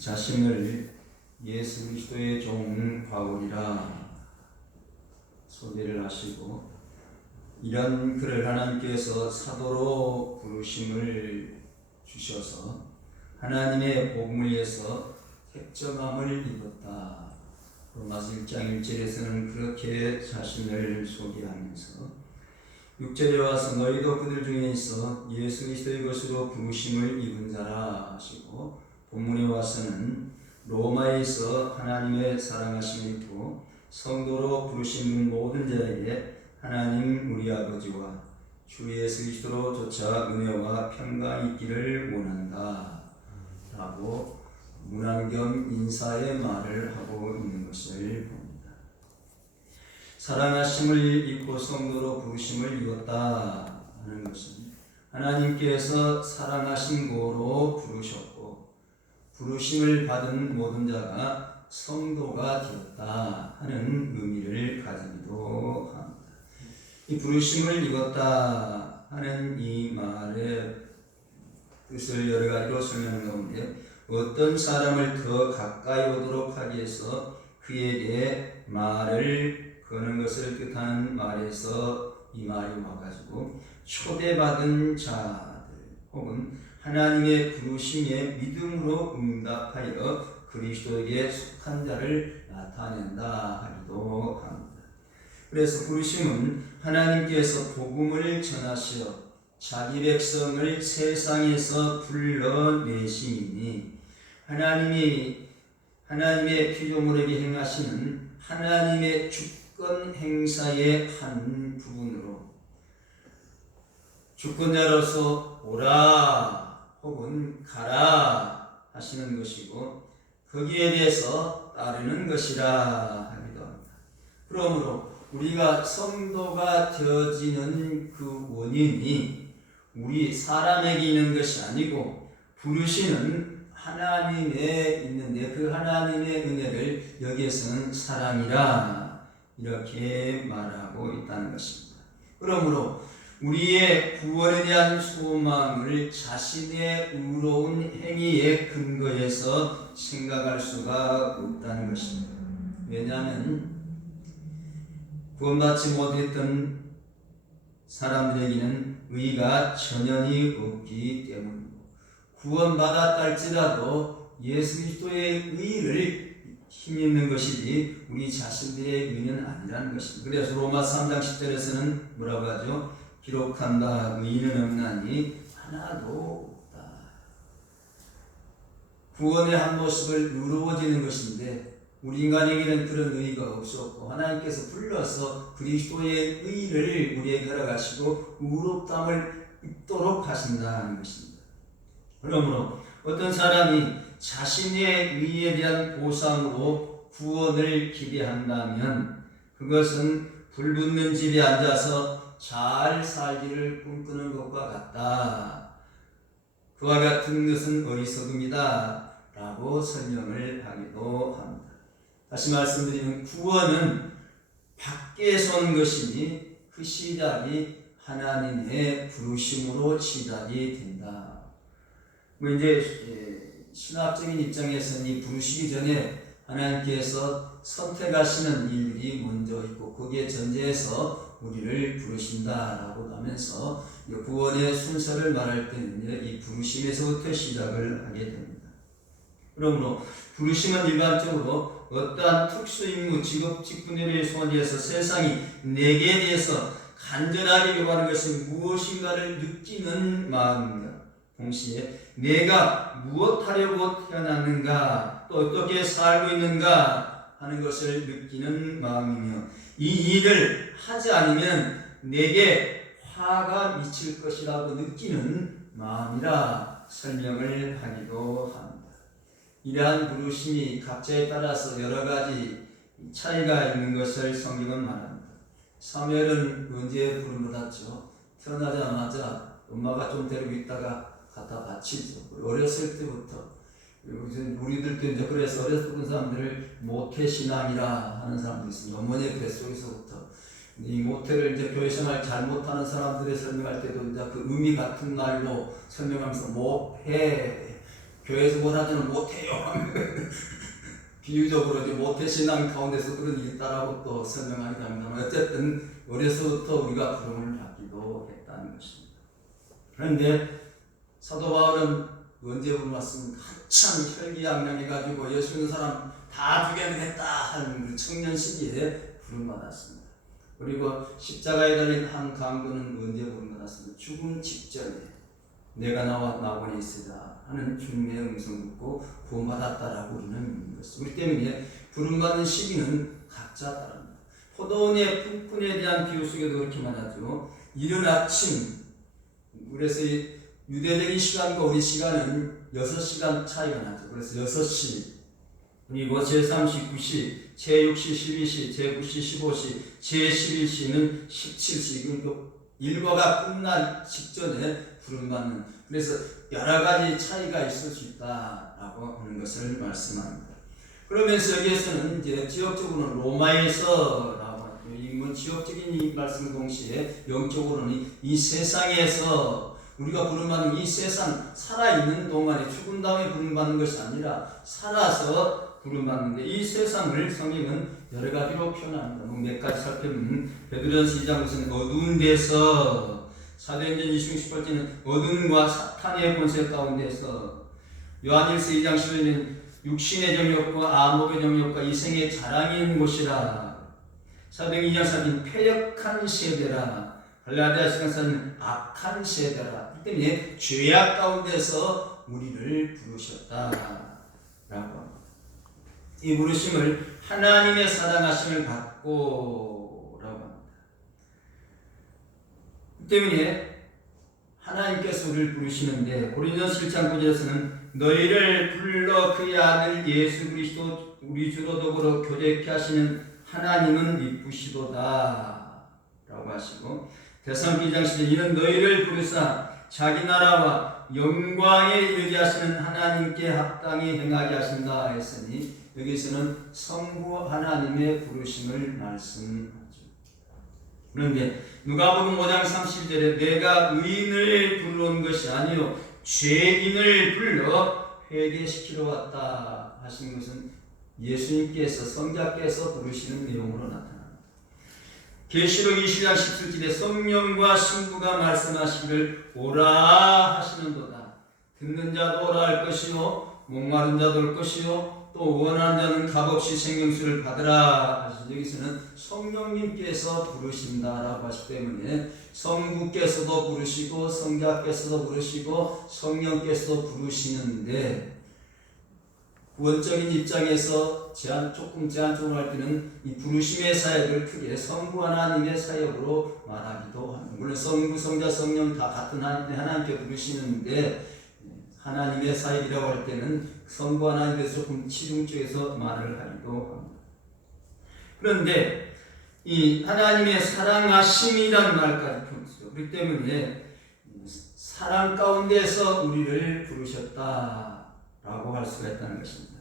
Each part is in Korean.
자신을 예수 그리스도의 종 바울이라 소개를 하시고, 이런 그를 하나님께서 사도로 부르심을 주셔서 하나님의 복음을 위해서 택정함을 입었다. 로마서 1장 1절에서는 그렇게 자신을 소개하면서 6절에 와서 너희도 그들 중에 있어 예수 그리스도의 것으로 부르심을 입은 자라 하시고, 본문에 와서는 로마에 있어 하나님의 사랑하심을 입고 성도로 부르신 모든 자에게 하나님 우리 아버지와 주 예수 그리스도로 조차 은혜와 평강이 있기를 원한다 라고 문안경 인사의 말을 하고 있는 것을 봅니다. 사랑하심을 입고 성도로 부르심을 입었다 하는 것은 하나님께서 사랑하신 고로 부르셨고, 부르심을 받은 모든 자가 성도가 되었다 하는 의미를 가지기도 합니다. 이 부르심을 입었다 하는 이 말의 뜻을 여러 가지로 설명하는 가운데, 어떤 사람을 더 가까이 오도록 하기 위해서 그에게 말을 거는 것을 뜻하는 말에서 이 말이 와가지고 초대받은 자들 혹은 하나님의 부르심에 믿음으로 응답하여 그리스도에게 속한 자를 나타낸다 하기도 합니다. 그래서 부르심은 하나님께서 복음을 전하시어 자기 백성을 세상에서 불러내심이니, 하나님의 피조물에게 행하시는 하나님의 주권 행사의 한 부분으로 주권자로서 오라 혹은 가라 하시는 것이고, 거기에 대해서 따르는 것이라 하기도 합니다. 그러므로 우리가 성도가 되어지는 그 원인이 우리 사람에게 있는 것이 아니고 부르시는 하나님에 있는데, 그 하나님의 은혜를 여기에서는 사랑이라 이렇게 말하고 있다는 것입니다. 그러므로 우리의 구원에 대한 소망을 자신의 의로운 행위의 근거에서 생각할 수가 없다는 것입니다. 왜냐하면 구원받지 못했던 사람들에게는 의가 전혀 없기 때문이고, 구원받았다 할지라도 예수 그리스도의 의를 힘입는 것이지 우리 자신들의 의는 아니라는 것입니다. 그래서 로마 3장 10절에서는 뭐라고 하죠? 기록한다 의인은 없나니 하나도 없다. 구원의 한 모습을 의로워지는 것인데, 우리 인간에게는 그런 의의가 없었고 하나님께서 불러서 그리스도의 의를 우리에게 허락하시고 의롭다함을 입도록 하신다는 것입니다. 그러므로 어떤 사람이 자신의 의에 대한 보상으로 구원을 기대한다면 그것은 불붙는 집에 앉아서 잘 살기를 꿈꾸는 것과 같다. 그와 같은 것은 어리석음이다 라고 설명을 하기도 합니다. 다시 말씀드리면 구원은 밖에서 온 것이니 그 시작이 하나님의 부르심으로 시작이 된다. 이제 신학적인 입장에서는 이 부르시기 전에 하나님께서 선택하시는 일들이 먼저 있고 거기에 전제해서 우리를 부르신다라고 하면서 구원의 순서를 말할 때는 이 부르심에서부터 시작을 하게 됩니다. 그러므로 부르심은 일반적으로 어떠한 특수임무, 직업, 직분에 소원해서 세상이 내게 대해서 간절하게 요구하는 것이 무엇인가를 느끼는 마음입니다. 동시에 내가 무엇하려고 태어났는가, 또 어떻게 살고 있는가 하는 것을 느끼는 마음이며, 이 일을 하지 않으면 내게 화가 미칠 것이라고 느끼는 마음이라 설명을 하기도 합니다. 이러한 부르심이 각자에 따라서 여러 가지 차이가 있는 것을 성경은 말합니다. 사무엘은 언제 부름받았죠? 태어나자마자 엄마가 좀 데리고 있다가 갖다 바치죠. 어렸을 때부터. 우리들도 이제 그래서 어렸을 때 사람들을 모태신앙이라 하는 사람들이 있습니다. 어머니의 뱃속에서부터. 이 모태를 이제 교회생활 잘못하는 사람들의 설명할 때도 이제 그 의미 같은 말로 설명하면서 모태, 교회에서 뭐라지는 못해요. 비유적으로 이제 모태신앙 가운데서 그런 일이 있다라고 또 설명하기도 합니다만, 어쨌든 어려서부터 우리가 부름을 받기도 했다는 것입니다. 그런데 사도 바울은 언제 부름 받습니까? 한참 혈기양양해가지고 예수 믿는 사람 다 죽여내겠다 하는 그 청년 시기에 부름 받았습니다. 그리고 십자가에 달린 한 강도는 언제 부름 받았습니까? 죽음 직전에 내가 나와 나원에 있으라 하는 주님의 음성 듣고 구원받았다라고 우리는 믿는 것입니다. 우리 때문에 부름받는 시기는 각자 다릅니다. 포도원의 품꾼에 대한 비유 속에도 그렇게 말하죠. 이른 아침, 그래서 유대적인 시간과 우리 시간은 6시간 차이가 나죠. 그래서 6시, 그리고 제3시 9시, 제6시 12시, 제9시 15시, 제11시는 17시, 그러니까 일과가 끝날 직전에 부름받는, 그래서 여러 가지 차이가 있을 수 있다라고 하는 것을 말씀합니다. 그러면서 여기에서는 이제 지역적으로는 로마에서라고 하죠. 이 지역적인 이 말씀 동시에 영적으로는 이 세상에서 우리가 부름받는 이 세상 살아있는 동안에 죽은 다음에 부름받는 것이 아니라 살아서 부름받는데, 이 세상을 성경은 여러 가지로 표현합니다. 몇 가지 살펴보면 베드로전서 2장 무슨 어두운 데서, 사도행전 20장 18절은 어둠과 사탄의 권세 가운데서, 요한일서 2장 15절은 육신의 정욕과 안목의 정욕과 이생의 자랑이 있는 곳이라, 사도행전 2장 4절은 패역한 세대라, 갈라디아서 1장 악한 세대라. 그 때문에 죄악 가운데서 우리를 부르셨다라고 합니다. 이 부르심을 하나님의 사랑하심을 받고라고 합니다. 그 때문에 하나님께서 우리를 부르시는데, 고린도전서 1장 9절에서는 너희를 불러 그의 아들 예수 그리스도 우리 주로 더불어 교제케 하시는 하나님은 이쁘시도다 라고 하시고, 데살로니가 2장 10절 이는 너희를 부르사 자기 나라와 영광에 이르게 하시는 하나님께 합당히 행하게 하신다 했으니, 여기서는 성부 하나님의 부르심을 말씀하죠. 그런데 누가복음 5장 30절에 내가 의인을 부르는 것이 아니요 죄인을 불러 회개시키러 왔다 하신 것은 예수님께서, 성자께서 부르시는 내용으로 나타납니다. 계시록 20장 17절에 성령과 신부가 말씀하시기를 오라 하시는도다. 듣는 자도 오라 할 것이요 목마른 자도 올 것이요 또 원하는 자는 값없이 생명수를 받으라 하시죠. 여기서는 성령님께서 부르신다라고 하시기 때문에 성부께서도 부르시고 성자께서도 부르시고 성령께서도 부르시는데, 구원적인 입장에서 조금 제한적으로 할 때는 이 부르심의 사역을 크게 성부 하나님의 사역으로 말하기도 합니다. 물론 성부, 성자, 성령 다 같은 하나님께 부르시는데, 하나님의 사역이라고 할 때는 성부 하나님께서 조금 치중적에서 말을 하기도 합니다. 그런데 이 하나님의 사랑하심이라는 말까지 품었어요. 그렇기 때문에 사랑 가운데서 우리를 부르셨다라고 할 수가 있다는 것입니다.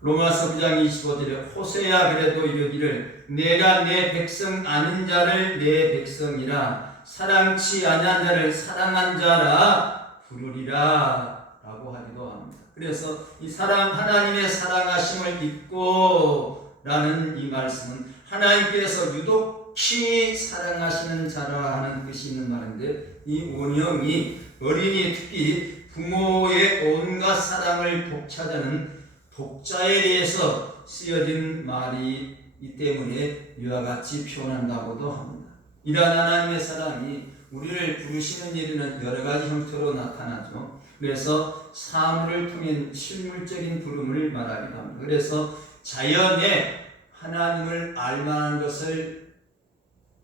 로마서 9장 25절에 호세야 그래도 이르기를 내가 내 백성 아는 자를 내 백성이라 사랑치 아니한 자를 사랑한 자라 부르리라 라고 하기도 합니다. 그래서 이 하나님의 사랑하심을 입고 라는 이 말씀은 하나님께서 유독히 사랑하시는 자라 하는 뜻이 있는 말인데, 이 원형이 어린이, 특히 부모의 온갖 사랑을 독차지하는 독자에 대해서 쓰여진 말이기 때문에 이와 같이 표현한다고도 합니다. 이러한 하나님의 사랑이 우리를 부르시는 일은 여러 가지 형태로 나타나죠. 그래서 사물을 통해 실물적인 부름을 말하기도 합니다. 그래서 자연에 하나님을 알만한 것을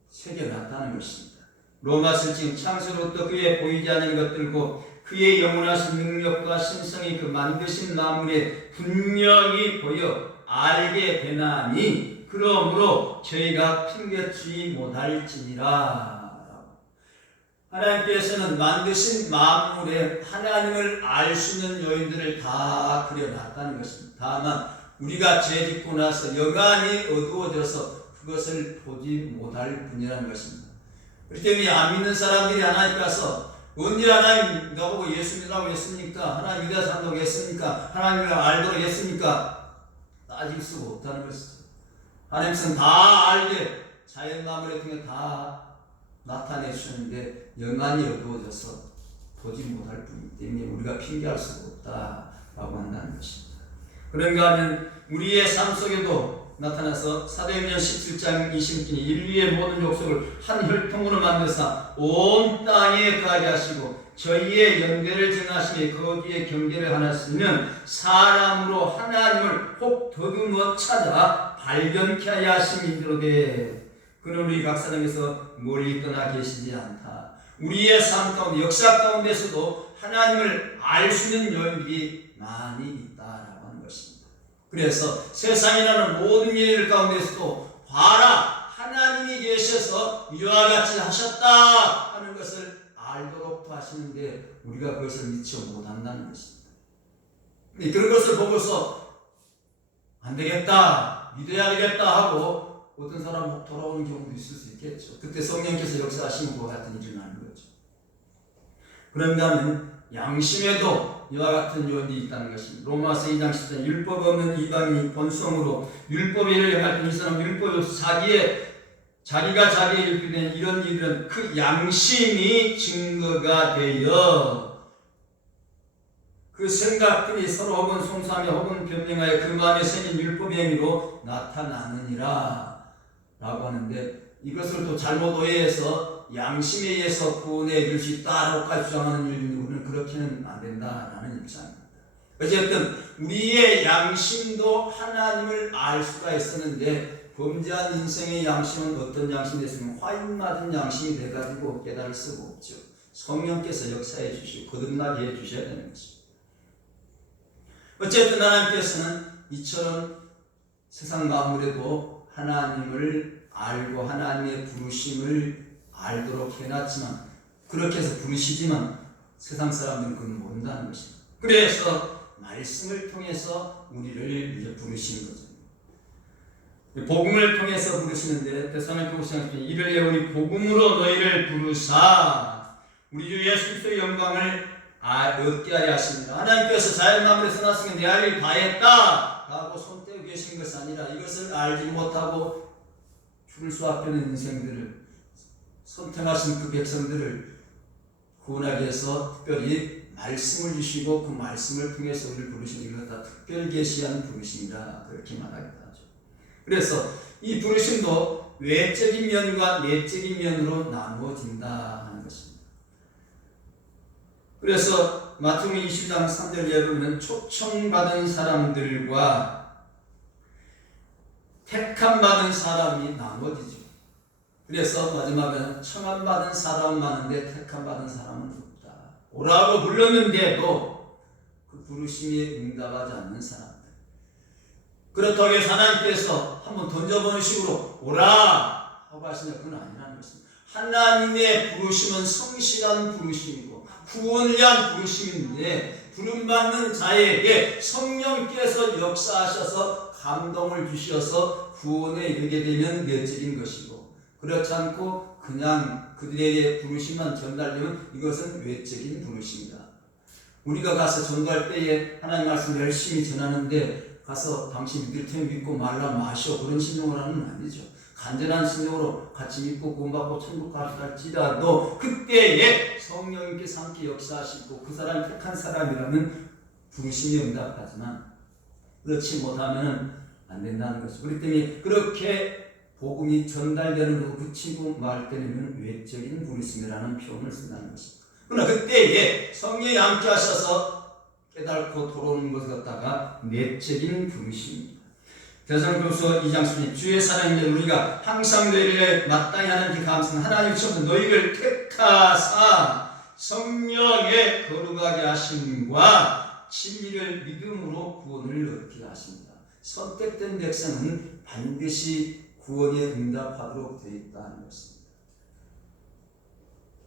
새겨놨다는 것입니다. 로마서 지금 창세로부터 그의 보이지 않는 것들고 그의 영원하신 능력과 신성이 그 만드신 만물에 분명히 보여 알게 되나니 그러므로 저희가 핑계치 못할지니라. 하나님께서는 만드신 만물에 하나님을 알 수 있는 요인들을 다 그려놨다는 것입니다. 다만 우리가 죄짓고 나서 영안이 어두워져서 그것을 보지 못할 뿐이라는 것입니다. 그렇기 때문에 안 믿는 사람들이 하나님 가서 언제 하나님 나보고 예수 믿으라고 했습니까? 하나님 믿어서 한다고 했습니까? 하나님을 알도록 했습니까? 따질 수가 없다는 것이죠. 하나님은 다 알게 자연 마무리를 통해 다 나타내 주셨는데 영안이 어두워져서 보지 못할 뿐이기 때문에 우리가 핑계할 수가 없다라고 한다는 것입니다. 그런가 하면 우리의 삶 속에도 나타나서 사도행전 17장 20절에 인류의 모든 족속을 한 혈통으로 만드사 온 땅에 가게 하시고 저희의 연대를 정하시며 거기에 경계를 하셨으면 사람으로 하나님을 혹 더듬어 찾아 발견케 하여 하심이로되 그는 우리 각 사람에서 멀리 떠나 계시지 않다. 우리의 삶 가운데 역사 가운데서도 하나님을 알 수 있는 여인들이 많이 있다라고 하는 것입니다. 그래서 세상이라는 모든 일 가운데서도 봐라 하나님이 계셔서 이와 같이 하셨다 하는 것을 알도록 하시는데 우리가 그것을 미처 못한다는 것입니다. 그런 것을 보고서 안 되겠다 믿어야 되겠다 하고 어떤 사람은 돌아오는 경우도 있을 수 있겠죠. 그때 성령께서 역사하시는 것 같은 일이 나는 거죠. 그런가 하면 양심에도 이와 같은 요인이 있다는 것입니다. 로마서 2장 10절 율법 없는 이방인이 본성으로 율법의 일을 행할 때 이 사람 율법이 없어 자기가 자기의 율법이 된 이런 일은 그 양심이 증거가 되어 그 생각들이 서로 혹은 송사하며 혹은 변명하여 그 마음에 생긴 율법의 행위로 나타나느니라 라고 하는데 이것을 또 잘못 오해해서 양심에 의해서 구원해 줄 수 있다라고까지 주장하는 일인데 우리는 그렇게는 안 된다라는 입장입니다. 어쨌든 우리의 양심도 하나님을 알 수가 있었는데 범죄한 인생의 양심은 어떤 양심이 됐으면 화인맞은 양심이 돼가지고 깨달을 수가 없죠. 성령께서 역사해 주시고 거듭나게 해 주셔야 되는 것입니다. 어쨌든 하나님께서는 이처럼 세상 만물에도 하나님을 알고 하나님의 부르심을 알도록 해놨지만 그렇게 해서 부르시지만 세상 사람들은 그걸 모른다는 것입니다. 그래서 말씀을 통해서 우리를 이제 부르시는 거죠. 복음을 통해서 부르시는데 데살로니가 후서 이를 위해 우리 복음으로 너희를 부르사 우리 주 예수 그리스도의 영광을 얻게 하려 하십니다. 하나님께서 자연 마음으로 써놨으면 내 할 일 다 했다 라고 손떼고 계신 것이 아니라 이것을 알지 못하고 죽을 수 앞에 있는 인생들을 선택하신 그 백성들을 구원하기 위해서 특별히 말씀을 주시고 그 말씀을 통해서 우리를 부르시는 이걸 다 특별 계시한 부르심이다 그렇게 말하겠다 하죠. 그래서 이 부르심도 외적인 면과 내적인 면으로 나누어진다 하는 것입니다. 그래서 마태복음 20장 3절에 보면 초청받은 사람들과 택함받은 사람이 나눠지죠. 그래서 마지막에는 청함받은 사람은 많은데 택함받은 사람은 없다. 오라고 불렀는데도 그 부르심에 응답하지 않는 사람들. 그렇다고 해서 하나님께서 한번 던져보는 식으로 오라 하고 하시냐 그건 아니라는 것입니다. 하나님의 부르심은 성실한 부르심이고 구원을 위한 부르심인데 부름받는 자에게 성령께서 역사하셔서 감동을 주셔서 구원에 이르게 되면 내적인 것이고 그렇지 않고 그냥 그들에게 부르심만 전달되면 이것은 외적인 부르심이다. 우리가 가서 전도할 때에 하나님 말씀 열심히 전하는데 가서 당신 믿을 테니 믿고 말라 마셔 그런 신용을 하는 건 아니죠. 간절한 신용으로 같이 믿고 구원받고 천국 갈지라도 그때에 성령님께서 함께 역사하시고 그 사람이 택한 사람이라면 부르심이 응답하지만 그렇지 못하면 안 된다는 것이죠. 그렇기 때문에 그렇게 복음이 전달되는 거 그치고 말 때는 외적인 부르심이라는 표현을 쓴다는 것입니다. 그러나 그때에 성령이 함께 하셔서 깨닫고 돌아오는 것을 갖다가 내적인 부르심입니다. 데살로니가서 2장 10절 주의 사랑이면 우리가 항상 너희를 마땅히 하나님께 감사하는 하나님 처음부터 너희를 택하사 성령에 거룩하게 하심과 진리를 믿음으로 구원을 얻게 하십니다. 선택된 백성은 반드시 구원에 응답하도록 되어 있다는 것입니다.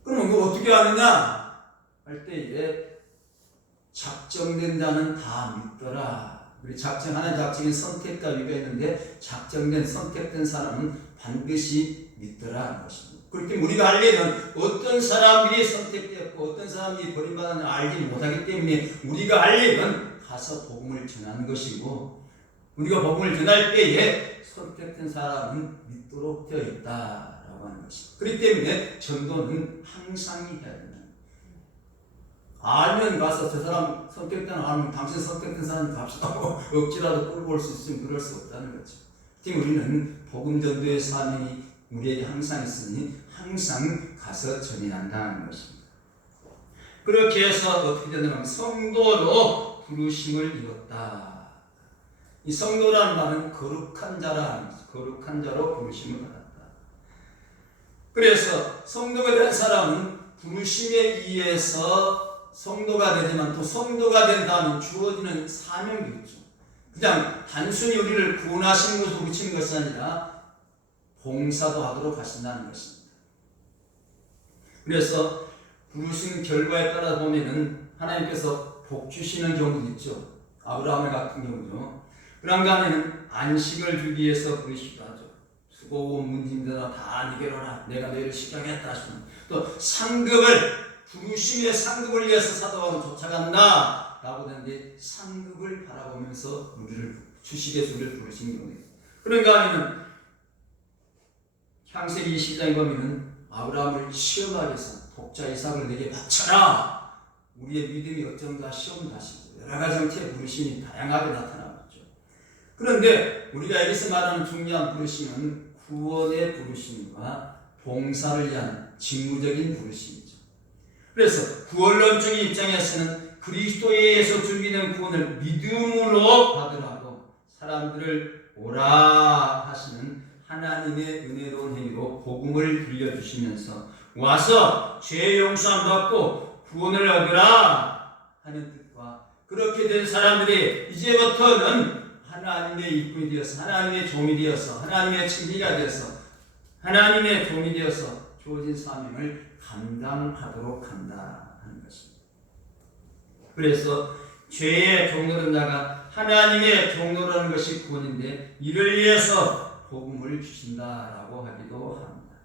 그럼 이거 어떻게 하느냐 할 때에 작정된 자는 다 믿더라. 우리 하나님 작정인 선택과 위가 있는데 작정된 선택된 사람은 반드시 믿더라는 것입니다. 그렇기 때문에 우리가 할 일은 어떤 사람들이 선택되었고 어떤 사람들이 버림받았는지 알지 못하기 때문에 우리가 할 일은 가서 복음을 전하는 것이고, 우리가 복음을 전할 때에 선택된 사람은 믿도록 되어 있다라고 하는 것입니다. 그렇기 때문에 전도는 항상 해야 된다. 알면 가서 저 사람 선택된 알면 당신 선택된 사람 갑시다 하고 억지라도 끌고 올 수 있으면 그럴 수 없다는 거죠. 특히 우리는 복음 전도의 사명이 우리에게 항상 있으니 항상 가서 전해야 한다는 것입니다. 그렇게 해서 어떻게 되냐면 성도로 부르심을 이뤘다. 이 성도라는 말은 거룩한 자라는 거죠. 거룩한 자로 부르심을 받았다. 그래서 성도가 된 사람은 부르심에 의해서 성도가 되지만 또 성도가 된 다음에 주어지는 사명도 있죠. 그냥 단순히 우리를 구원하신 것으로 그치는 것이 아니라 봉사도 하도록 하신다는 것입니다. 그래서 부르신 결과에 따라 보면은 하나님께서 복 주시는 경우도 있죠. 아브라함 같은 경우죠. 그런가 하면은 안식을 주기 위해서 부르시기도 하죠. 수고고 문진들아 다 내게로 오라. 내가 너희를 식경했다 하시면 또 상급을 부르심의 상급을 위해서 사도바울은 쫓아간다 라고 하는데 상급을 바라보면서 우리를 주식의 주를 부르신 경우에 그런가 하면은 창세기 22장에 보면은 아브라함을 시험하기 위해서 독자 이삭을 내게 바쳐라. 우리의 믿음이 어쩐가 시험 다시고 여러 가지 형태의 부르심이 다양하게 나타나죠. 그런데 우리가 여기서 말하는 중요한 부르심은 구원의 부르심과 봉사를 위한 직무적인 부르심이죠. 그래서 구원론적인 입장에서는 그리스도에 의해서 준비된 구원을 믿음으로 받으라고 사람들을 오라 하시는 하나님의 은혜로운 행위로 복음을 들려주시면서 와서 죄 용서함 받고 구원을 얻으라 하는 뜻과, 그렇게 된 사람들이 이제부터는 하나님의 일꾼이 되어서 하나님의 종이 되어서 하나님의 친구가 되어서 하나님의 종이 되어서 주어진 사명을 감당하도록 한다 하는 것입니다. 그래서 죄의 종로는 자가 하나님의 종로라는 것이 구원인데 이를 위해서 복음을 주신다라고 하기도 합니다.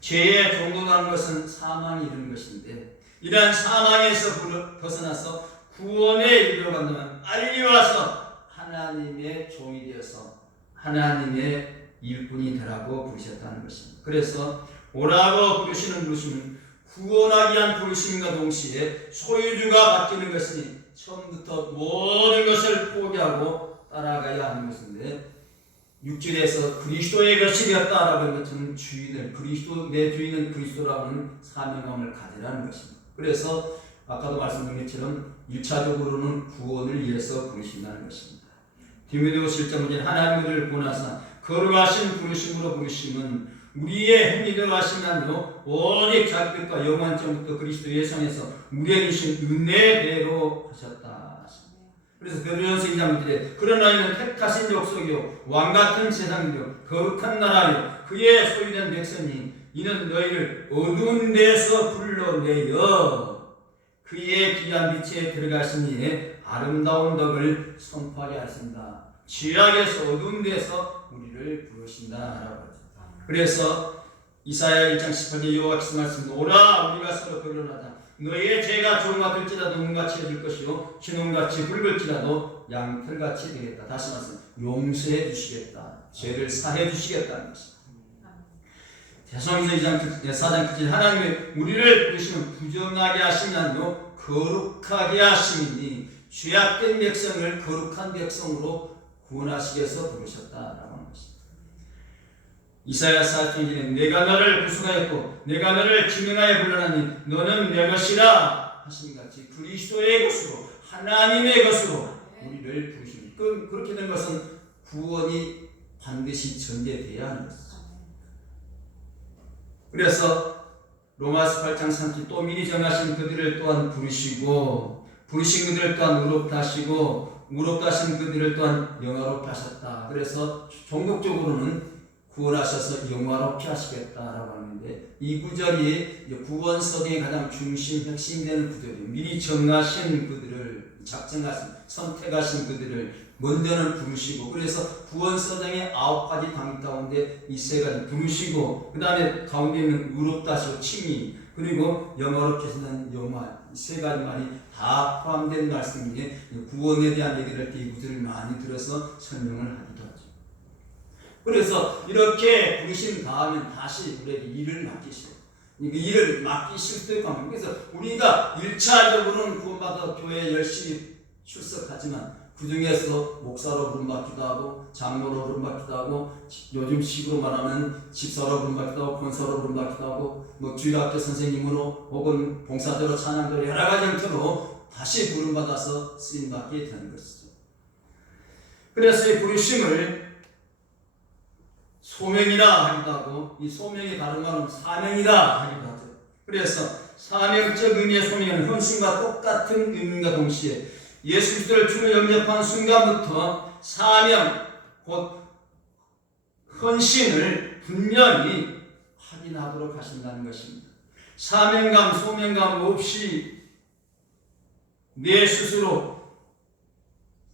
죄의 종로라는 것은 사망이 이르는 것인데 이러한 사망에서 벗어나서 구원에 이르러 간다면 빨리 와서 하나님의 종이 되어서 하나님의 일꾼이 되라고 부르셨다는 것입니다. 그래서 오라고 부르시는 부르심은 구원하기 위한 부르심과 동시에 소유주가 바뀌는 것이니 처음부터 모든 것을 포기하고 따라가야 하는 것인데 6절에서 그리스도의 것이 되었다라고 하는 것은 주인을 그리스도 내 주인은 그리스도라는 사명감을 가지라는 것입니다. 그래서 아까도 말씀드린 것처럼 1차적으로는 구원을 위해서 부르신다는 것입니다. 디모데후서 1장 하나님을 구원하사 거룩하신 부르심으로 부르심은 우리의 행위대로 하시면요 오직 자뜻과 영원한 점부터 그리스도 예상에서 우리에게 주신 은혜대로 하셨다. 그래서 베드로전서 2장 1절에 그러나 이는 택하신 족속이요 왕같은 세상이요 거룩한 나라요 그의 소유된 백성이 이는 너희를 어두운 데서 불러내어 그의 귀한 빛에 들어가시니 아름다운 덕을 선포하게 하신다. 죄악에서 어두운 데서 우리를 부르신다라고 하죠. 그래서 이사야 1장 18절 여호와 께서 말씀하시되 오라 우리가 서로 변론하자. 너희의 죄가 조롱 될지라도 눈같이 해줄 것이요 진홍같이 붉을지라도 양털같이 되겠다. 다시 말씀 용서해 주시겠다. 죄를 사해 주시겠다는 것입니다. 대성서 2장 4장 9절 하나님의 우리를 부르시면 부정하게 하시면요 거룩하게 하심이니 죄악된 백성을 거룩한 백성으로 구원하시기 위해서 부르셨다라고 하는 것입니다. 이사야 40장에 내가 너를 구속하였고 내가 너를 지명하여 불러나니 너는 내 것이라 하신 같이 그리스도의 것으로 하나님의 것으로 우리를 부르십니다. 그렇게 된 것은 구원이 반드시 전제되어야 하는 것이죠. 그래서 로마서 8장 3절 또 미리 정하신 그들을 또한 부르시고 부르신 그들을 또한 의롭게 하시고 의롭게 하신 그들을 또한 영화롭게 하셨다. 그래서 종국적으로는 구원하셔서 영화롭게 하시겠다라고 하는데 이 구절이 구원 성경의 가장 중심 핵심되는 구절이에요. 미리 정하신 그들을 작정하신 선택하신 그들을 먼저는 부르시고, 그래서 구원서장의 9가지 당 가운데 이 3가지 부르시고, 그 다음에 가운데 있는 의롭다시고 칭의, 그리고 영어로 표시는 영화, 이 3가지 말이 다 포함된 말씀이 구원에 대한 얘기를 할 때 이것들을 많이 들어서 설명을 하기도 하죠. 그래서 이렇게 부르신 다음에 다시 우리에게 일을 맡기시고, 일을 맡기실 때 가면, 그래서 우리가 1차적으로는 구원받아 교회에 열심히 출석하지만 그 중에서 목사로 부름받기도 하고, 장로로 부름받기도 하고, 요즘 식으로 말하면 집사로 부름받기도 하고, 권사로 부름받기도 하고, 주일학교 선생님으로 혹은 봉사자로 찬양자로 여러 가지 형태로 다시 부름받아서 쓰임받게 되는 것이죠. 그래서 이 부르심을 소명이라 하기도 하고, 이 소명이 다른 말은 사명이라 하기도 하죠. 그래서 사명적 의미의 소명은 헌신과 똑같은 의미과 동시에 예수 그리스도를 주로 영접한 순간부터 사명, 곧 헌신을 분명히 확인하도록 하신다는 것입니다. 사명감, 소명감 없이 내 스스로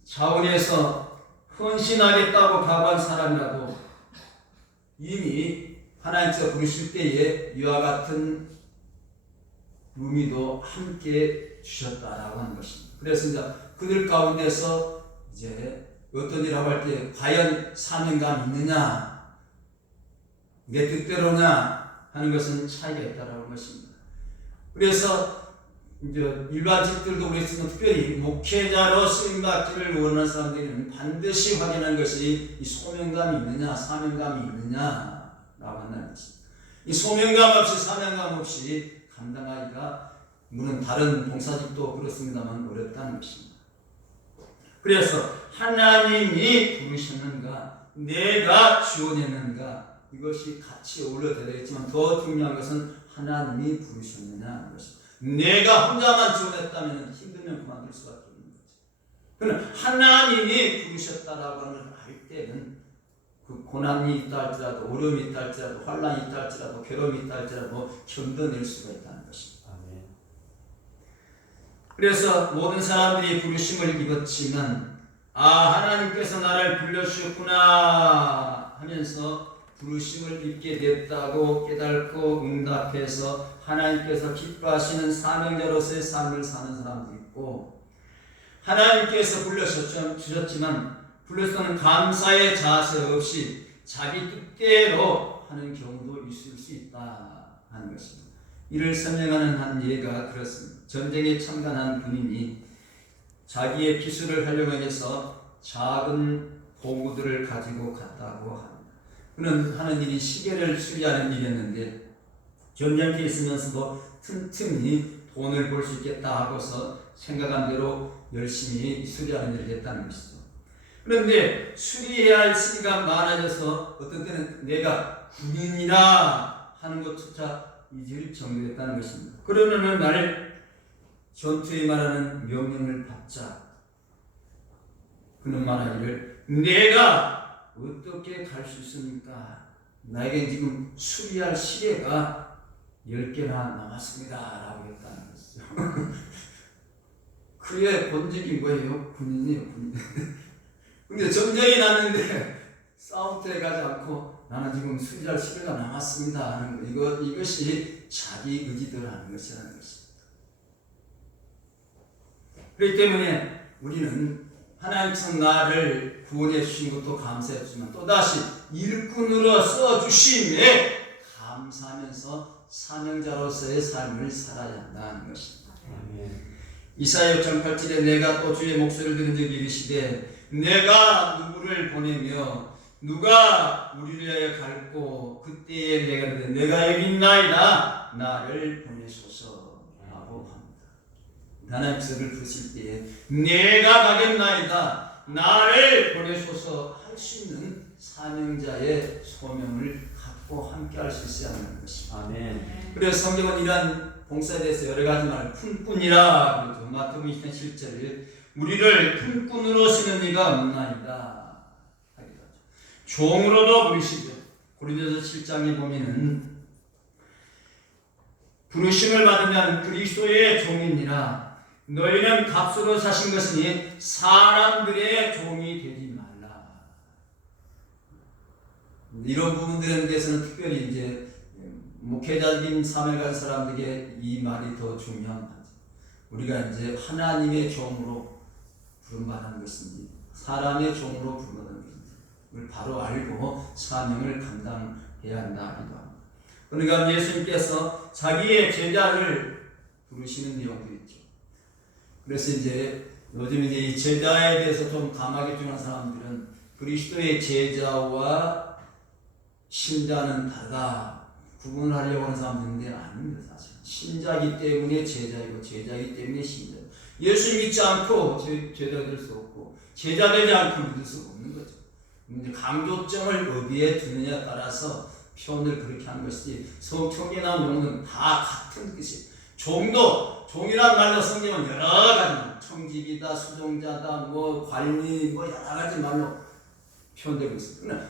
자원해서 헌신하겠다고 각오한 사람이라도 이미 하나님께서 부르실 때에 이와 같은 의미도 함께 주셨다라고 하는 것입니다. 그래서 이제 그들 가운데서 이제 어떤 일을 할 때 과연 사명감이 있느냐, 내 뜻대로냐 하는 것은 차이가 있다라는 것입니다. 그래서 이제 일반직들도 그랬지만 특별히 목회자로 쓰임받기를 원하는 사람들은 반드시 확인하는 것이 이 소명감이 있느냐, 사명감이 있느냐라고 한다는 것입니다. 이 소명감 없이 사명감 없이 감당하기가 물론 다른 봉사직도 그렇습니다만 어렵다는 것입니다. 그래서 하나님이 부르셨는가, 내가 지원했는가, 이것이 같이 어울려야 되겠지만 더 중요한 것은 하나님이 부르셨느냐 하는 것입니다. 내가 혼자만 지원했다면 힘들면 그만둘 수밖에 없는 거죠. 그러나 하나님이 부르셨다라고 하는 걸 알 때는 그 고난이 있다 할지라도, 어려움이 있다 할지라도, 환난이 있다 할지라도, 괴로움이 있다 할지라도 견뎌낼 수가 있다는 것입니다. 그래서 모든 사람들이 부르심을 입었지만 하나님께서 나를 불러주셨구나 하면서 부르심을 입게 됐다고 깨닫고 응답해서 하나님께서 기뻐하시는 사명자로서의 삶을 사는 사람도 있고, 하나님께서 불러주셨지만 불러서는 감사의 자세 없이 자기 뜻대로 하는 경우도 있을 수 있다 하는 것입니다. 이를 설명하는 한 예가 그렇습니다. 전쟁에 참관한 군인이 자기의 기술을 활용해서 작은 도구들을 가지고 갔다고 합니다. 그는 하는 일이 시계를 수리하는 일이었는데 전쟁터에 있으면서도 틈틈이 돈을 벌 수 있겠다 하고서 생각한 대로 열심히 수리하는 일을 했다는 것이죠. 그런데 수리해야 할 시기가 많아져서 어떤 때는 내가 군인이라 하는 것조차 잊을 정도였다는 것입니다. 그러는 어느 날 전투에 말하는 명령을 받자 그는 말하기를, 내가 어떻게 갈 수 있습니까? 나에게 지금 수리할 시계가 10개나 남았습니다 라고 했다는 것이죠. 그의 본직이 뭐예요? 군인이에요, 군인. 근데 전쟁이 났는데 싸움터에 가지 않고 나는 지금 수리할 시계가 남았습니다 하는 거, 이것이 자기 의지대로 하는 것이라는 것입니다. 그렇기 때문에 우리는 하나님께서 나를 구원해 주신 것도 감사해 주지만 또다시 일꾼으로 써주심에 감사하면서 사명자로서의 삶을 살아야 한다는 것입니다. 이사야 6장8절에 내가 또 주의 목소리를 들은 적이 이르시되 내가 누구를 보내며 누가 우리를 위하여 갈고 그때에 내가 이르되 내가 여기 있나이다 나를 보내소서라고 합니다. 하나님께서를 부르실 때에 내가 가겠나이다 나를 보내소서 할 수 있는 사명자의 소명을 갖고 함께 할 수 있어야 하는 것입니다. 아멘. 그래서 성경은 이러한 봉사에 대해서 여러 가지 말을 품꾼이라 그러죠. 마태복음 20장 7절에 우리를 품꾼으로 쓰는 이가 없나이다 하기도 하죠. 종으로도 부르시죠. 고린도서 7장에 보면은 부르심을 받으면 그리스도의 종이니라 너희는 값으로 사신 것이니 사람들의 종이 되지 말라. 이런 부분들에 대해서는 특별히 이제 목회자적인 삶을 가진 사람들에게 이 말이 더 중요한 거죠. 우리가 이제 하나님의 종으로 부름받는 것인지 사람의 종으로 부름받는 것인지를 바로 알고 사명을 감당해야 한다 하기도 합니다. 그러니까 예수님께서 자기의 제자를 부르시는 내용도 있죠. 그래서 이제 요즘 이제 이 제자에 대해서 좀 감하게 중요한 사람들은 그리스도의 제자와 신자는 다르다 구분하려고 하는 사람들인데 아닙니다. 사실 신자이기 때문에 제자이고 제자이기 때문에 신자. 예수 믿지 않고 제자가 될 수 없고 제자 되지 않고 믿을 수 없는 거죠. 강조점을 어디에 두느냐에 따라서 표현을 그렇게 하는 것이지 성경이나 용어는 다 같은 뜻이. 종이란 말로 성경은 여러 가지 청직이다, 수종자다, 뭐 관리, 뭐 여러 가지 말로 표현되고 있습니다. 그러나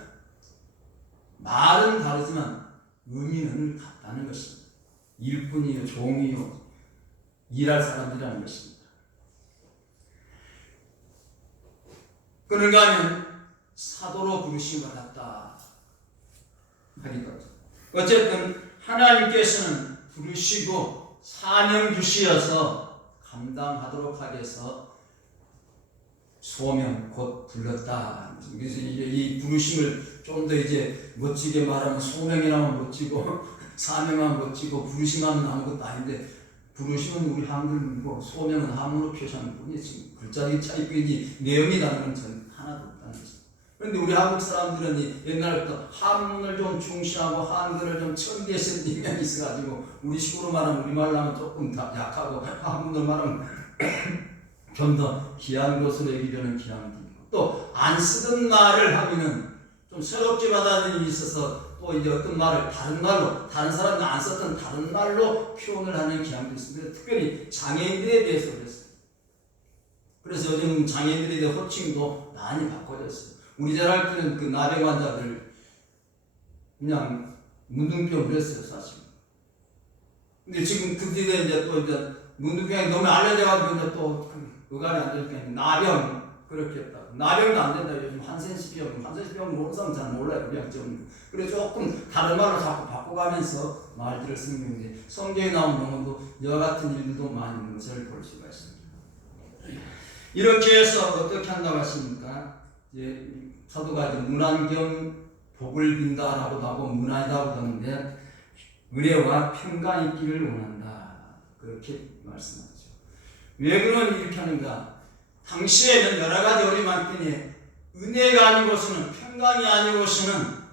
말은 다르지만 의미는 같다는 것입니다. 일꾼이요, 종이요, 일할 사람들이라는 것입니다. 그런가 하면 사도로 부르심 받았다 하기도 하죠. 어쨌든 하나님께서는 부르시고 사명 주시어서 감당하도록 하기 위해서 소명 곧 불렀다. 그래서 이 부르심을 좀 더 이제 멋지게 말하면 소명이라면 멋지고 사명하면 멋지고 부르심하면 아무것도 아닌데 부르심은 우리 한글이고 소명은 한문으로 표시하는 뿐이지 글자적인 차이뿐이지 내용이 다른 건 전 하나도 없다는 것입니다. 그런데 우리 한국 사람들은 옛날부터 한문을 좀 중시하고 한글을 좀 천대신 인연이 있어가지고 우리 식으로 말하면 우리말로 하면 조금 약하고 한문으로 말하면 좀 더 귀한 것으로 여기려는 귀한 분이고 또 안 쓰던 말을 하면은 좀 새롭게 받아들이는 일이 있어서 또 이제 어떤 말을 다른 말로 다른 사람이 안 썼던 다른 말로 표현을 하는 경향도 있습니다. 특별히 장애인들에 대해서 그랬어요. 그래서 요즘 장애인들에 대한 호칭도 많이 바꿔졌어요. 우리 자랄 때는 그 나병 환자들 그냥 문둥병 그랬어요, 사실. 근데 지금 그들에 이제 또 이제 문둥병이 너무 알려져가지고 이제 또 의관이 안 되니까 나병 그렇게 했다. 나병도 안 된다. 요즘 한센시병 모르는 사람 잘 몰라요. 그냥 좀 그래서 조금 다른 말로 자꾸 바꿔가면서 말들을 쓰는 건데 성경에 나온 용어도 이와 같은 일들도 많이 있는 것을 볼 수가 있습니다. 이렇게 해서 어떻게 한다고 하십니까? 이제 사도가 이제 문안경 복을 빈다라고도 하고 문안이라고 하는데 은혜와 평강이 있기를 원한다. 그렇게 말씀하죠. 왜 그런 이렇게 하는가? 당시에는 여러 가지 어려움이 많기 때문에 은혜가 아니고서는 평강이 아니고서는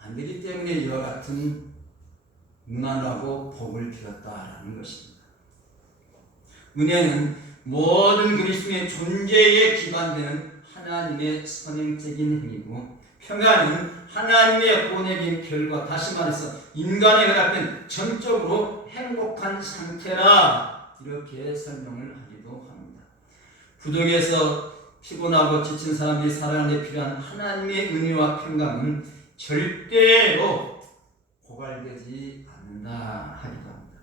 안 되기 때문에 이와 같은 문안하고 복을 빌었다라는 것입니다. 은혜는 모든 그리스도의 존재에 기반되는 하나님의 선행적인 행위고 평안은 하나님의 보내긴 결과 다시 말해서 인간의 허락된 전적으로 행복한 상태라 이렇게 설명을 하기도 합니다. 부족에서 피곤하고 지친 사람들이 살아가는 데 필요한 하나님의 은혜와 평강은 절대로 고갈되지 않는다 하기도 합니다.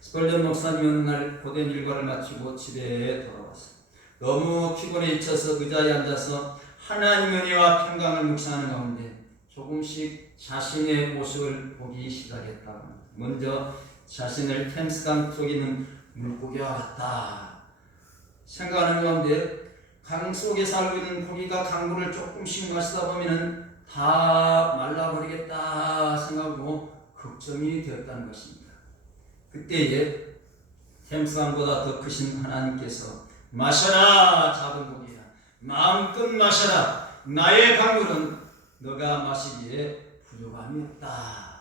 스펄전 목사님 어느 날 고된 일과를 마치고 집에 돌아왔어요. 너무 피곤해 지쳐서 의자에 앉아서 하나님의 은혜와 평강을 묵상하는 가운데 조금씩 자신의 모습을 보기 시작했다. 먼저 자신을 템스강 속에 있는 물고기와 같다 생각하는 가운데 강 속에 살고 있는 고기가 강물을 조금씩 마시다 보면 다 말라버리겠다 생각하고 걱정이 되었다는 것입니다. 그때에 템스강보다 더 크신 하나님께서 마셔라 작은 고기야 마음껏 마셔라 나의 강물은 너가 마시기에 부족함이 없다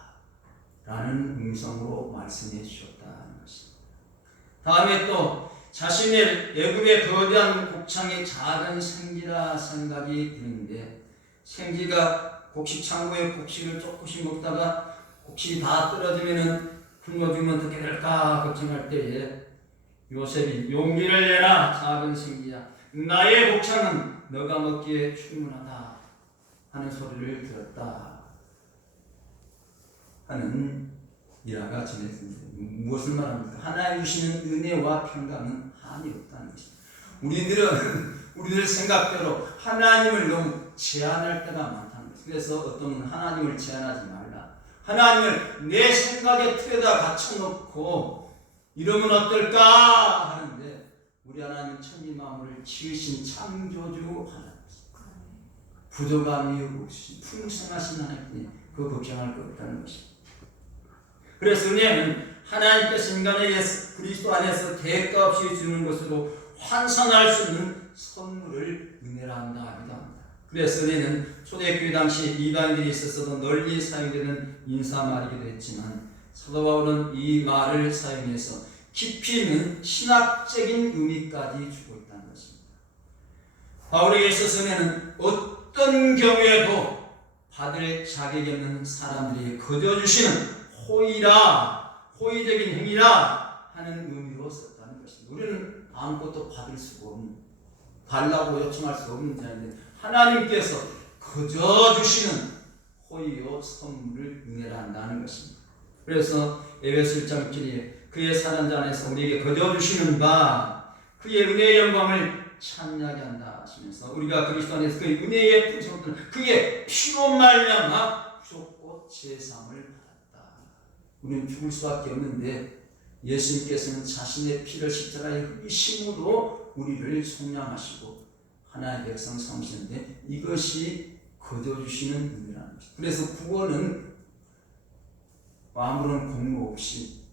라는 음성으로 말씀해 주셨다는 것입니다. 다음에 또 자신의 애굽의 거대한 곡창이 작은 생기라 생각이 드는데 생기가 곡식 창고에 곡식을 조금씩 먹다가 곡식이 다 떨어지면은 굶어 죽으면 어떻게 될까 걱정할 때에 요셉이 용기를 내라 작은 생기야 나의 곡창은 너가 먹기에 충분하다 하는 소리를 들었다 하는 일화가 전해집니다. 무엇을 말합니까? 하나님 주시는 은혜와 평강은 한이 없다는 것입니다. 우리들 생각대로 하나님을 너무 제한할 때가 많다는 것입니다. 그래서 어떤 분은 하나님을 제한하지 말라. 하나님을 내 생각의 틀에다 갖춰놓고 이러면 어떨까 하는데, 우리 하나님 천지 만물을 지으신 창조주 하나님, 부족함이 없이 풍성하신 하나님이 그 걱정할 것 없다는 것입니다. 그래서 은혜는 하나님께서 인간에게 그리스도 안에서 대가 없이 주는 것으로 환산할 수 있는 선물을 은혜라 한다 합니다. 그래서 은혜는 초대교회 당시 이방인들이 있어서도 널리 사용되는 인사말이기도 했지만, 사도 바울은 이 말을 사용해서 깊이 있는 신학적인 의미까지 주고 있다는 것입니다. 바울에게 있어서는 어떤 경우에도 받을 자격이 없는 사람들이 거저주시는 호의적인 행위라 하는 의미로 썼다는 것입니다. 우리는 아무것도 받을 수가 없는, 달라고 요청할 수 없는 자인데 하나님께서 거저주시는 호의요 선물을 은혜라 한다는 것입니다. 그래서 에베소 1장 1절에 그의 사랑자 안에서 우리에게 거저주시는 바 그의 은혜의 영광을 찬양하게 한다 하시면서, 우리가 그리스도 안에서 그의 은혜의 풍성을 그의 피로 말미암아 구속고 제사함을 받았다. 우리는 죽을 수밖에 없는데 예수님께서는 자신의 피를 십자가에 흘리심으로 우리를 속량하시고 하나님의 백성 삼으시는데, 이것이 거저주시는 은혜라는 것입니다. 그래서 구원은 아무런 공로 없이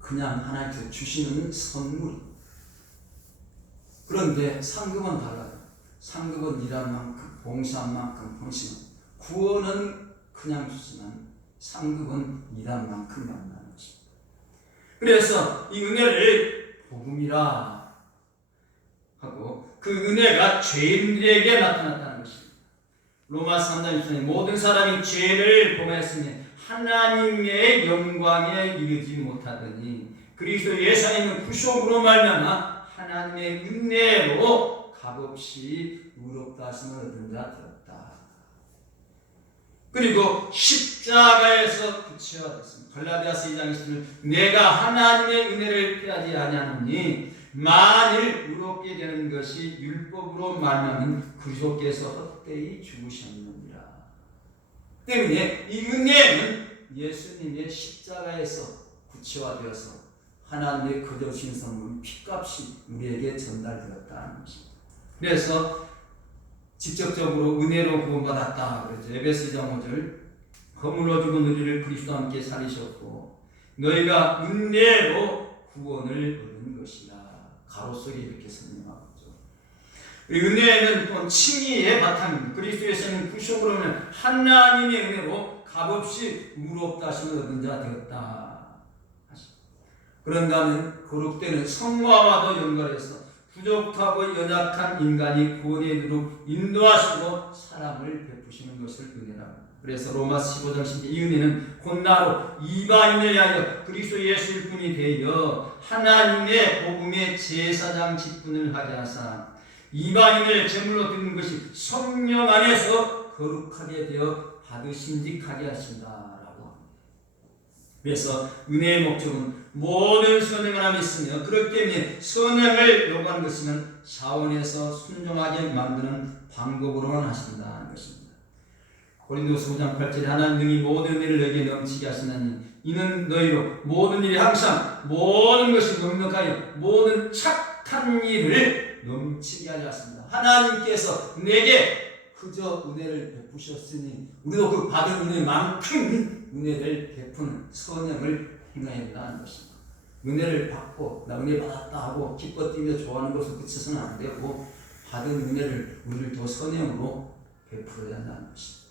그냥 하나님께서 주시는 선물입니다. 그런데 상급은 달라요. 상급은 일한 만큼, 봉사한 만큼 봉시는, 구원은 그냥 주지만 상급은 일한 만큼 만나는 것입니다. 그래서 이 은혜를 복음이라 하고, 그 은혜가 죄인들에게 나타났다는 것입니다. 로마서 3장 1절에 모든 사람이 죄를 범하였으니 하나님의 영광에 이르지 못하더니 그리스도 예수 안에 있는 구속으로 말미암아 하나님의 은혜로 값없이 의롭다 하심을 얻은 자 되었다. 그리고 십자가에서 구체화됐습니다. 갈라디아서 2장 20절은 내가 하나님의 은혜를 피하지 아니하노니 만일 의롭게 되는 것이 율법으로 말미암은 그리스도께서 헛되이 죽으셨느니라. 때문에 이 은혜는 예수님의 십자가에서 구체화되어서 하나님의 거저주신 선물 피값이 우리에게 전달되었다는 것입니다. 그래서 직접적으로 은혜로 구원받았다 그랬죠. 에베소 2장 5절 허물로 죽은 우리를 그리스도와 함께 살리셨고 너희가 은혜로 구원을 얻은 것이라. 가로 속에 이렇게 설명하고 있죠. 은혜는 또 칭의의 바탕입니다. 그리스도에서는 구속으로 는 하나님의 은혜로 값없이 의롭다 하심을 얻은 자 되었다. 그런가 하면 거룩되는 성화와도 연결해서 부족하고 연약한 인간이 구원에 이르도록 인도하시고 사랑을 베푸시는 것을 은혜라고. 그래서 로마서 15장 10절 이 은혜는 곧 나로 이방인을 위하여 그리스도 예수일 뿐이 되어 하나님의 복음의 제사장 직분을 하게 하사 이방인을 제물로 드리는 것이 성령 안에서 거룩하게 되어 받으심직하게 하신다라고 합니다. 그래서 은혜의 목적은 모든 선행을 함이 있으며 그렇기 때문에 선행을 요구하는 것이면 자원에서 순종하게 만드는 방법으로만 하신다는 것입니다. 고린도서 5장 8절에 하나님 능히 모든 일을 너에게 넘치게 하시나니 이는 너희로 모든 일이 항상 모든 것이 넉넉하여 모든 착한 일을 넘치게 하려 하십니다. 하나님께서 내게 그저 은혜를 베푸셨으니 우리도 그 받은 은혜만큼 은혜를 베푸는 선행을 행해야 한다는 것입니다. 은혜를 받고 나 은혜 받았다 하고 기뻐 뛰며 좋아하는 것을 그쳐서는 안 되고 받은 은혜를 우리를 더 선행으로 베풀어야 한다는 것입니다.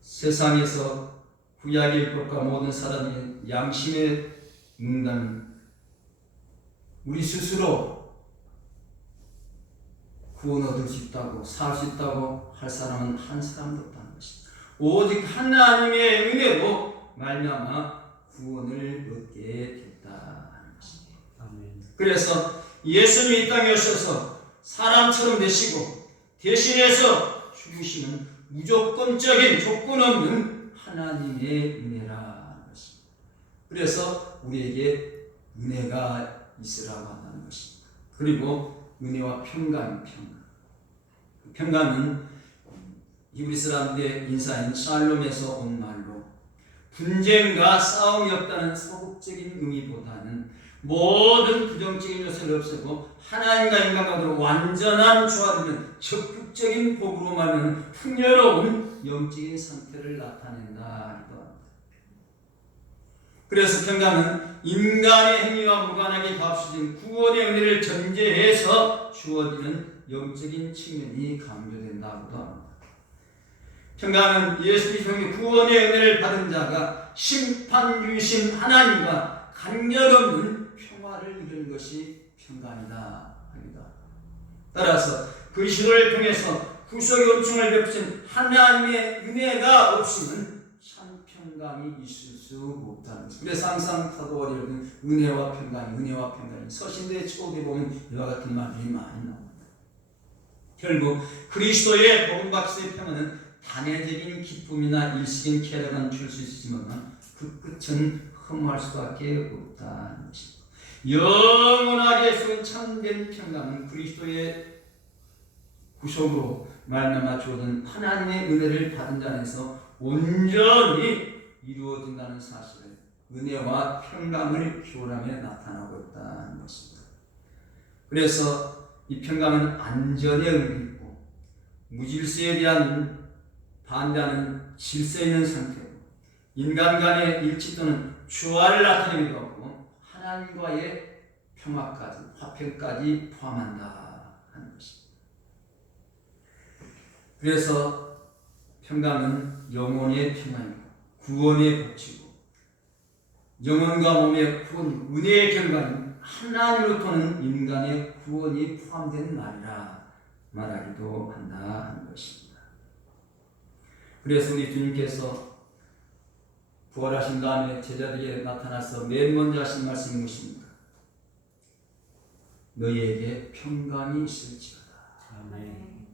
세상에서 구약의 율법과 모든 사람이 양심의 문단 우리 스스로 구원 얻을 수 있다고 살 수 있다고 할 사람은 한 사람도 없다는 것입니다. 오직 하나님의 은혜로 말미암아 구원을 얻게 됐다는 것입니다. 아멘. 그래서 예수님이 이 땅에 오셔서 사람처럼 되시고 대신해서 죽으시는 무조건적인 조건 없는 하나님의 은혜라는 것입니다. 그래서 우리에게 은혜가 있으라고 한다는 것입니다. 그리고 은혜와 평강. 평강은 히브리 사람들의 인사인 샬롬에서 온 말로 분쟁과 싸움이 없다는 서구적인 의미보다는 모든 부정적인 요소를 없애고 하나님과 인간과도 완전한 조화되는 적극적인 복으로 말하는 풍요로운 영적인 상태를 나타낸다. 그래서 평강은 인간의 행위와 무관하게 값어진 구원의 은혜를 전제해서 주어지는 영적인 측면이 강조된다고도 합니다. 평강은 예수 그리스도의 구원의 은혜를 받은 자가 심판주이신 하나님과 간결없는 평화를 이루는 것이 평강이다 합니다. 따라서 그리스도를 통해서 구속의 은총을 베푸신 하나님의 은혜가 없이는 참 평강이 있을 수 없다는 것입니다. 그래서 항상 사도 바울은 은혜와 평강이 서신대의 초기에 보면 이와 같은 말들이 많이 나옵니다. 결국 그리스도의 복음박스의 평안은 단회적인 기쁨이나 일시적인 쾌락은 줄 수 있지만 그 끝은 흠할 수밖에 없다는 것입니다. 영원하게 쏜 참된 평강은 그리스도의 구속으로 말미암아 주어진 하나님의 은혜를 받은 자 안에서 온전히 이루어진다는 사실을 은혜와 평강을 교훈하며 나타나고 있다는 것입니다. 그래서 이 평강은 안전의 의미가 있고 무질서에 대한 반대하는 질서 있는 상태고 인간 간의 일치 또는 조화를 나타내기도 하고 하나님과의 평화까지 화평까지 포함한다 하는 것입니다. 그래서 평강은 영혼의 평안이고 구원의 복지고 영혼과 몸의 구원, 은혜의 결과는 하나님으로부터는 인간의 구원이 포함된 말이라 말하기도 한다 하는 것입니다. 그래서 우리 주님께서 부활하신 다음에 제자들에게 나타나서 맨 먼저 하신 말씀이 무엇입니까? 너희에게 평강이 있을지어다. 아멘.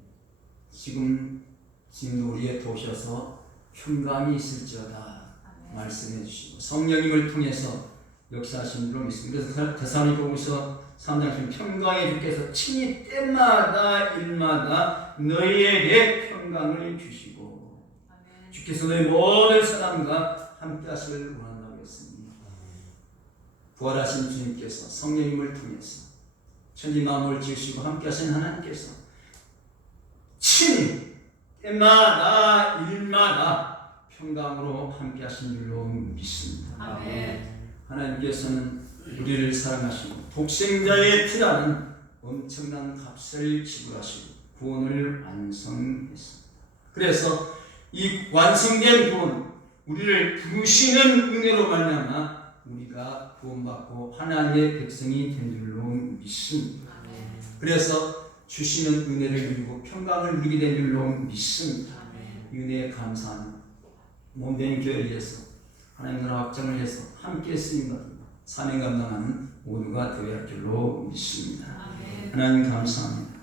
지금도 우리에 도셔서 평강이 있을지어다 말씀해 주시고 성령님을 통해서 역사하신 줄로 믿습니다. 그래서 데살로니가서 3장 평강의 주께서 친히 때마다 일마다 너희에게 평강을 주시고 주께서 너희 모든 사람과 함께 하시기를 원한다고 했습니다. 부활하신 주님께서 성령님을 통해서 천지 만물을 지으시고 함께 하신 하나님께서 친히 때마다 일마다 평강으로 함께 하신 줄로 믿습니다. 아멘. 하나님께서는 우리를 사랑하시고 독생자의 피라는 엄청난 값을 지불하시고 구원을 완성했습니다. 그래서 이 완성된 구원, 우리를 부르시는 은혜로 말미암아 우리가 구원받고 하나님의 백성이 된 줄로 믿습니다. 아멘. 그래서 주시는 은혜를 누리고 평강을 누리게 된 줄로 믿습니다. 아멘. 은혜에 감사합니다. 몸된 교회를 위해서 하나님 나라 확장을 위해서 함께 쓰임 받은 사명 감당하는 모두가 되어야 할 줄로 믿습니다. 아멘. 하나님 감사합니다.